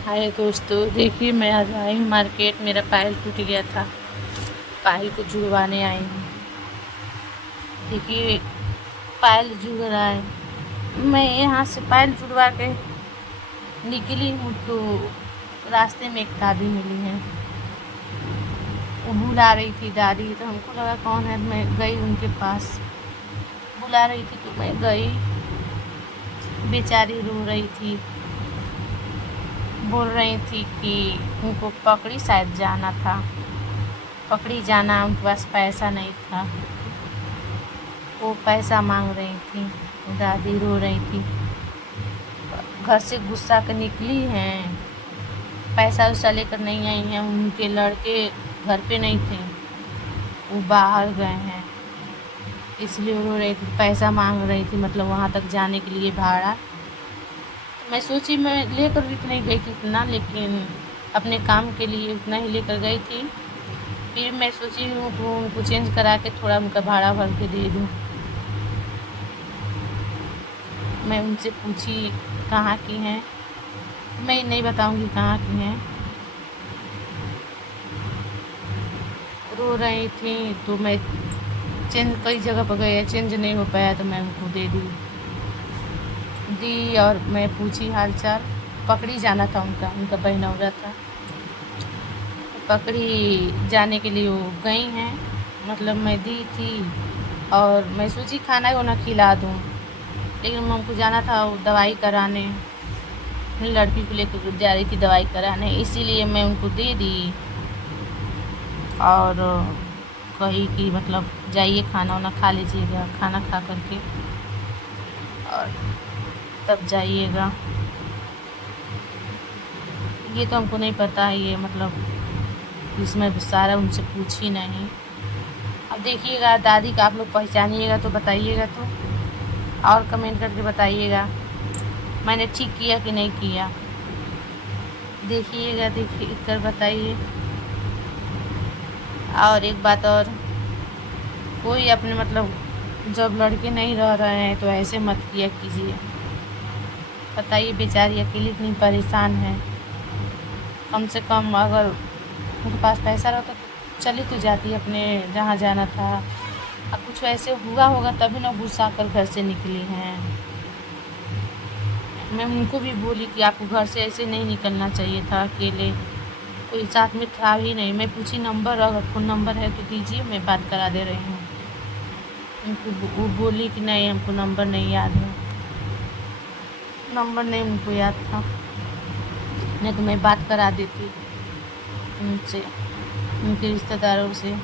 हाय दोस्तों, देखिए मैं आज आई हूँ मार्केट। मेरा पायल टूट गया था, पायल को जुड़वाने आई हूँ। देखिए पायल जुड़ रहा है। मैं यहाँ से पायल जुड़वा के निकली हूँ तो रास्ते में एक दादी मिली है। वो बुला रही थी दादी, तो हमको लगा कौन है। मैं गई उनके पास, बुला रही थी तो मैं गई। बेचारी रो रही थी, बोल रही थी कि उनको पकड़ी शायद जाना था, पकड़ी जाना, उनके पास पैसा नहीं था। वो पैसा मांग रही थी, दादी रो रही थी। घर से गुस्सा कर निकली हैं, पैसा वैसा लेकर नहीं आई हैं। उनके लड़के घर पे नहीं थे, वो बाहर गए हैं, इसलिए रो रही थी। पैसा मांग रही थी, मतलब वहाँ तक जाने के लिए भाड़ा। तो मैं सोची मैं लेकर भी नहीं गई थी उतना, लेकिन अपने काम के लिए उतना ही लेकर गई थी। फिर मैं सोची उनको चेंज करा के थोड़ा उनका भाड़ा भर के दे दूँ। मैं उनसे पूछी कहाँ की हैं, मैं नहीं बताऊंगी कहाँ की हैं। रो रही थी तो मैं चेंज कई जगह पर गई, चेंज नहीं हो पाया तो मैं उनको दे दी। और मैं पूछी हाल चाल। पकड़ी जाना था उनका बहनौरा था। पकड़ी जाने के लिए वो गई हैं, मतलब मैं दी थी। और मैं सोची खाना को ना खिला दूँ, लेकिन हमको जाना था वो दवाई कराने। लड़की को लेकर जा रही थी दवाई कराने, इसीलिए मैं उनको दे दी। और कही कि मतलब जाइए खाना वाना खा लीजिएगा, खाना खा करके और तब जाइएगा। ये तो हमको नहीं पता है, ये मतलब इसमें सारा उनसे पूछी नहीं। अब देखिएगा दादी का आप लोग पहचानिएगा तो बताइएगा, तो और कमेंट करके बताइएगा मैंने ठीक किया कि नहीं किया। देखिएगा, देखिए कर बताइए। और एक बात और, कोई अपने मतलब जब लड़के नहीं रह रहे हैं तो ऐसे मत किया कीजिए। बताइए बेचारी अकेली इतनी परेशान है। कम से कम अगर उनके पास पैसा रहता तो चली तो जाती अपने जहाँ जाना था। अब कुछ ऐसे हुआ होगा तभी ना गुस्सा कर घर से निकली हैं। मैं उनको भी बोली कि आपको घर से ऐसे नहीं निकलना चाहिए था अकेले, कोई साथ में था ही नहीं। मैं पूछी नंबर, अगर फ़ोन नंबर है तो दीजिए, मैं बात करा दे रही हूँ। उनको वो बोली कि नहीं हमको नंबर नहीं याद है। नंबर नहीं उनको याद था, नहीं तो मैं बात करा देती उनसे, उनके रिश्तेदारों से।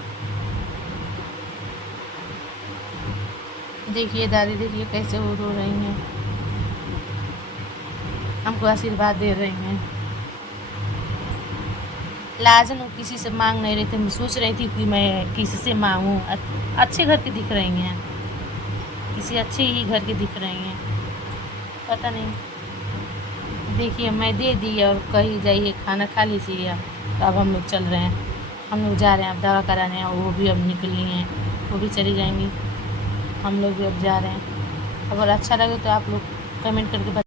देखिए दादी, देखिए कैसे वो रो रही हैं, हमको आशीर्वाद दे रही हैं। लाजन वो किसी से मांग नहीं रही थी। मैं सोच रही थी कि मैं किसी से मांगूं। अच्छे घर की दिख रही हैं, किसी अच्छे ही घर की दिख रही हैं, पता नहीं। देखिए मैं दे दी और कहीं जाइए खाना खा लीजिए। तो अब हम लोग चल रहे हैं, हम लोग जा रहे हैं अब दवा कराने। वो भी अब निकली हैं, वो भी चली जाएंगी, हम लोग भी अब जा रहे हैं। अगर अच्छा लगे तो आप लोग कमेंट करके